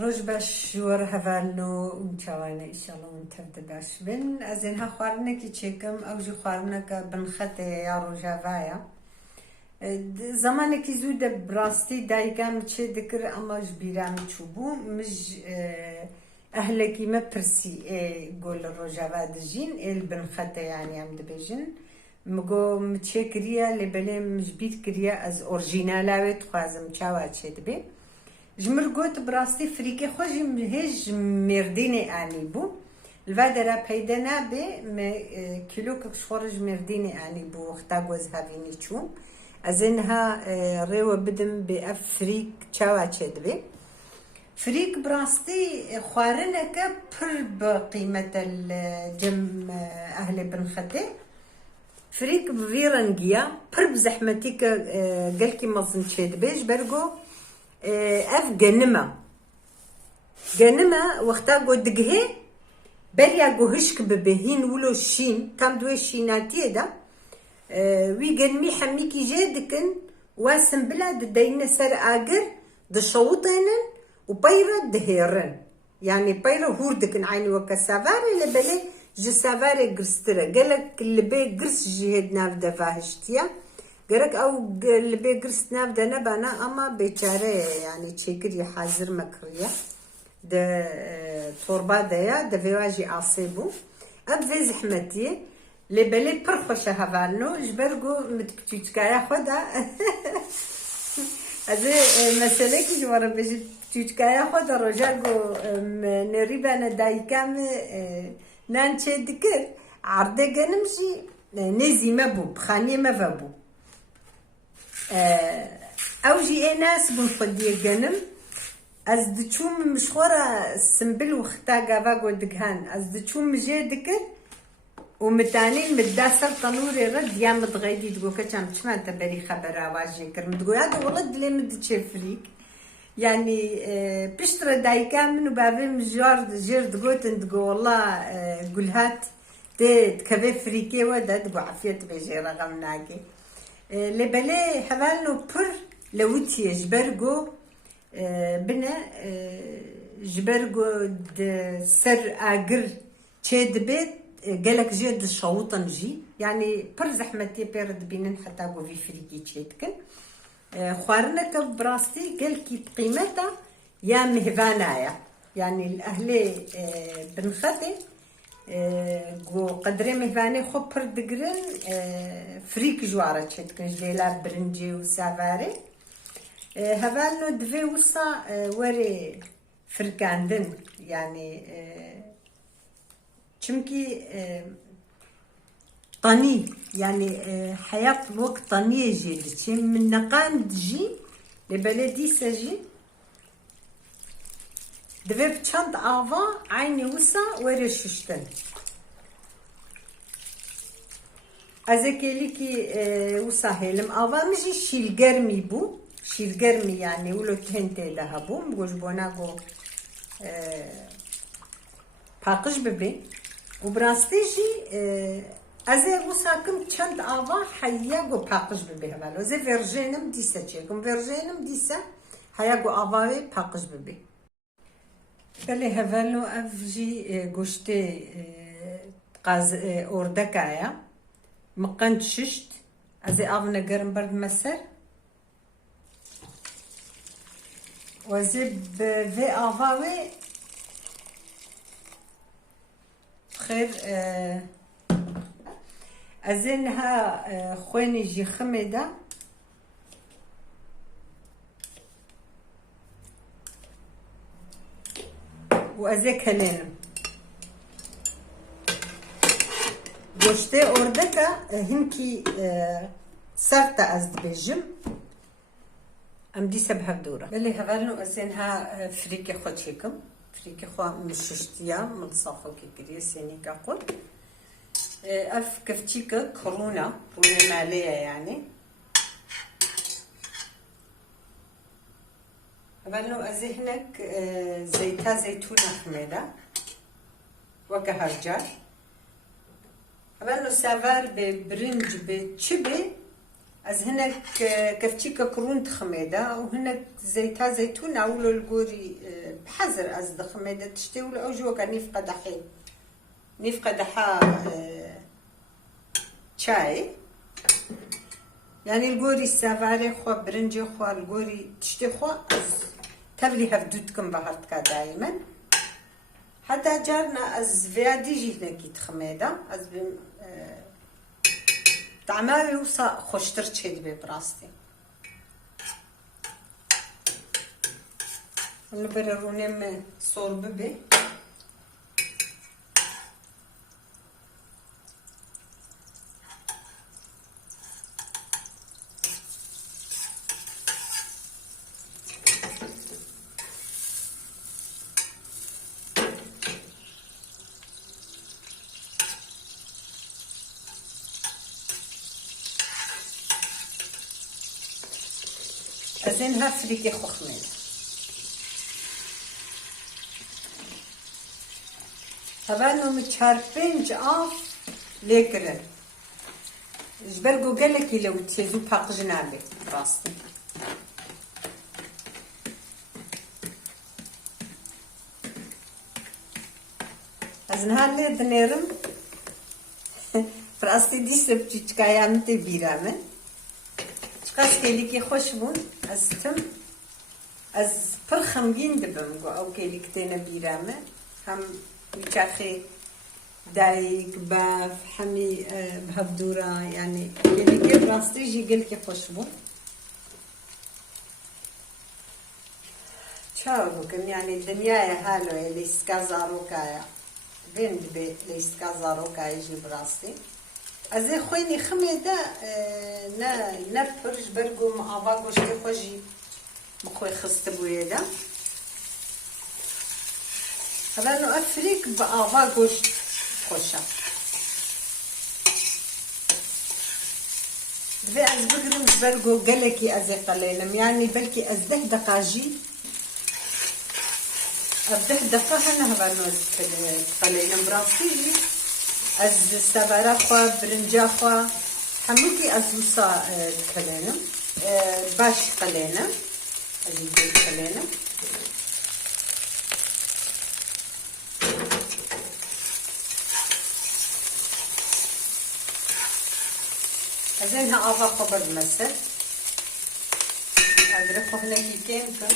روز باش ور هفالنو متشاوانا إن شاء الله ونتبدا باش بن أزين ها خوارنا كي تشيكم أو جي خوارنا كبنخطي يا روجافايا زمان كي زودة براستي دايقام تشي ذكر أما جبيرام تشوبو مش أهلكي ما برسي قول الروجافا دجين البنخطي يعني عم دبيجن مگو متشي كريا لبلي مجبيت كريا از أورجينالاوي تخوازم تشاوا تشي دبي جمر قوت براستي فريكي خوشي مهج مرديني آني بو الفادرة بيدنا بي كيلو كشخورج مرديني آني بو اختاقوز هافيني چون ازنها ريو بدم بأف فريك چاوا چد بي فريك براستي خوارنك پر بقيمة الجم أهل بن خدي فريك بفيرنجيا پر بزحمتك قلكي مظن چد بيش برقو اف جنما وقتا قدقه بريا قهشك ببهين ولو الشين كام دوي الشيناتي دا وي جنمي حميكي جادكن واسم بلاد داينا سر آقر دشوطينن وبيرا دهيرن يعني بيرا هوردكن عيني وكا سافاري لبالي جي سافاري قرسترا قالك اللي بي قرس جهد ناف دفاهشتيا قالك او اللي بيقرس نافدا نبانا اما بيچاره يعني تشيكري حاضر مكريا ده توربا دايا ده فيواجي عصيبو ابزي زحمتي اللي بالي برخوشة هفالنو جبرقو متكتوتكايا خودا ازي مسألة كي جوارا بيجي كتوتكايا خودا رجاقو نريبانا دايكام نانشي دكر عرضي قنمشي نزي مبو بخاني مفابو اوجي ناس بنخدي جنم از دچوم مشخورة سنبل وختا قافاقو دقهان از دچوم جي دكر ومتانين متداسر طنوري رد يا متغيدي دقو كچام چمان تبري خبر واجي كرم دقو هذا ولد لي مدتشي فريك يعني بشترى دايكا منو بابي مجار جير دقوتن دقو والله قلهات تكبي فريكي ودا دقو عفيت بيجي رقم ناكي لبالي حوالنو پر لوتي جبرقو بنا جبرقو سر آقر چه دبيت قالك جيد شوطن جي يعني پر زحمتي بيرد بينن حتى قو في فريكي چيتكن خوارنا كبراستي قالكي بقيمتا يا مهفانايا يعني الأهلي بنخطي قو قدري مهفاني خو پر دقرن فريك جوارة تشتكن جليلا برنجي وسافاري هفالنو دفي وصا وري فركاندن يعني چمكي طني يعني حياة الوقت طنية جيدة من نقان جي لبلدي سجي دفي بچند آفا عيني وصا وري ششتن ازكيليكي وصا هيلم آفا مجي شيلقرمي بو شيلقرمي يعني ولو تهنتي دهبو مقوش بوناقو باقش ببي وبراستيجي ازي وصاكم چند آفا حياقو باقش ببي هبالو زي فرجينم ديسا چيكم فرجينم ديسا حياقو آفاوي باقش ببي بله هفالو افجي گوشتي قاز اوردكايا مقنت ششت ازي آفنا قرم برد مسر وزي بفي آفاوي خير ازينها خويني جي خميدة وازيك هلينم گوشته اوردكا هنكي سرطة ازد بيجم ام دي سبها بدورة بلي هغالنو ازينها فريكي خوتشيكم فريكي خوا مششتيا من صافو كي كريا سينيكا قول اف كفتيكا كورونا مالية يعني هغالنو ازيهنك زيتا زيتونة خميدة وكا هرجار هغالنو سافار ببرنج بتشبي از هناك كفتشي كرون تخميدة وهناك زيتا زيتون أولو الجوري بحذر از دخميدة تشتي ولا أوجو كان نيف قدحة شاي يعني الجوري السافاري خو برنجي خو الجوري تشتي خو از تبلي هفدودكم بهرتكا دائما حتى جارنا از فيادي جينا كي تخميدة از طعمها يوصى خوشتر تشيد بي براستي نبرروني صورب بي أزينها فريكي خخمين هبانو متشاربين جاف ليكرن جبرقو قالك لو تسيزو باق جنابي راستي أزنها اللي دنيرم راستي دي سبتي تكايامتي بيرامن قاس كيليكي خوش بون از تم از پر خمگین دبم گو او كيليك تينا بيرامه هم يشاخي دايك باف حمي بهبدورة يعني كيليكي براستي جي قلكي خوش بون شاو بكم يعني الدنيا هالو اللي سكازاروكايا بين دبي اللي سكازاروكايا يجي براستي ازي خويني خميدة نبرج برقو معافا قوشتي خوشي مخوي خست بويدا هذا انو افريك بآفا قوشت خوشا دبي از بقرم برقو قلكي ازي قليلم يعني بلكي ازده دقاجي ابده دقا هنا هذا انو قليلم براستيجي از سبارة خوا برنجا خوا حموكي از وصا تخلينا باش خلينا ازيد خلينا ازينها افا خبر مسر ادركو هنا كي كم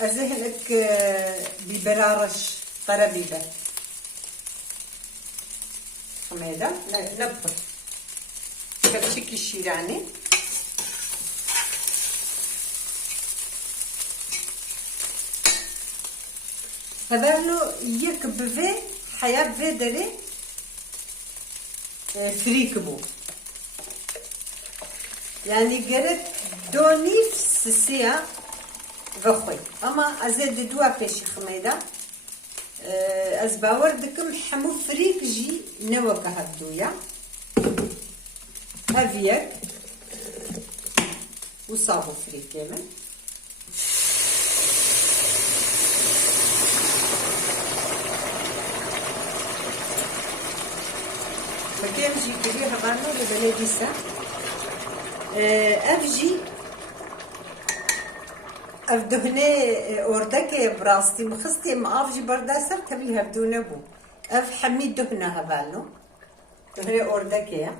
ازينك ببرارش طربيبة خميدة نبر كبشك الشيراني هذا له يكبفي حياة في دري فريكبو يعني قرب دونيف سسيا غخوي اما ازيد دوا بيشي خميدة از باور دكم حمو فريك جي نوكا هدويا هافيك وصابو فريك يمن فكيم جي كبير هبانو لبلدي سا افجي اف دهنه اوردك براستي مخستي مافجي برداسر تبي هبدونه بو اف حميد دهنه هبالو دهنه اوردك يا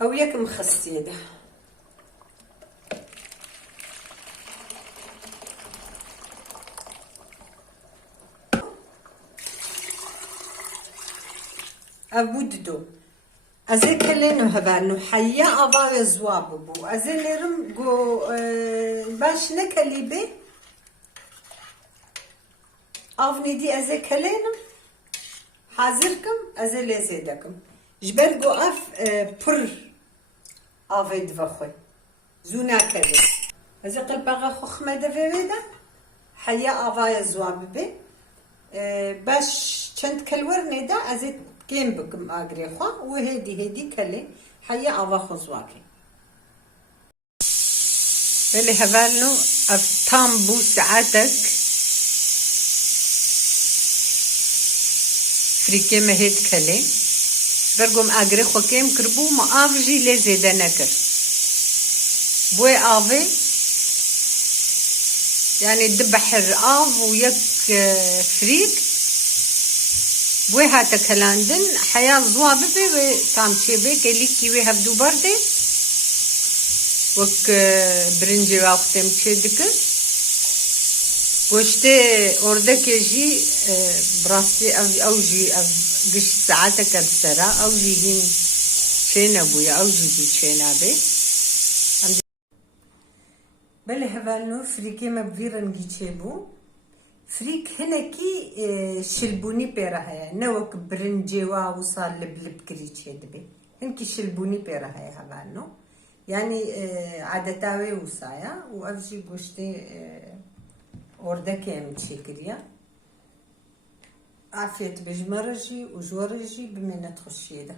او ياك مخستي ده أبوددو أزي كلينو هبانو حيا أبا زواب بو أزي نرم جو باش نكلي بي أفني دي أزي كلينو حاضركم أزي لزيدكم جبر جو أف بر أفيد فخوي زونا كلي أزي قلبا خو خمدة في بيدا حيا أبا زواب بي باش چند كلور نيدا أزي كيم بكم اغري خو وهدي كلي حيا عوا خزواكي اللي هبالنو افتام بو ساعتك فريكي مهد كلي برقم اغري خو كيم كربو ما افجي لزيدا نكر بوي افي يعني دبحر آف ويك فريك بوي هاتا كلاندن حياة زوابة بي تام شبه كلي كيوي هفدو برده وك برنجي وقتم شدك وشتي orada كيجي براسي او جي قش ساعتك السرا او جي هين شينا بويا او جي دي شينا بي بله هفالنو فريكي ما بفيرن جيتشيبو فريك هناكي شلبوني بيرها نوك برنجيوا وصال لبلب كريتشي دبي هنكي شلبوني بيرها هفالنو يعني عادتاوي وصايا وافجي بوشتي orada كام تشيكريا عافية بجمرجي وجورجي بمنة تخشي ده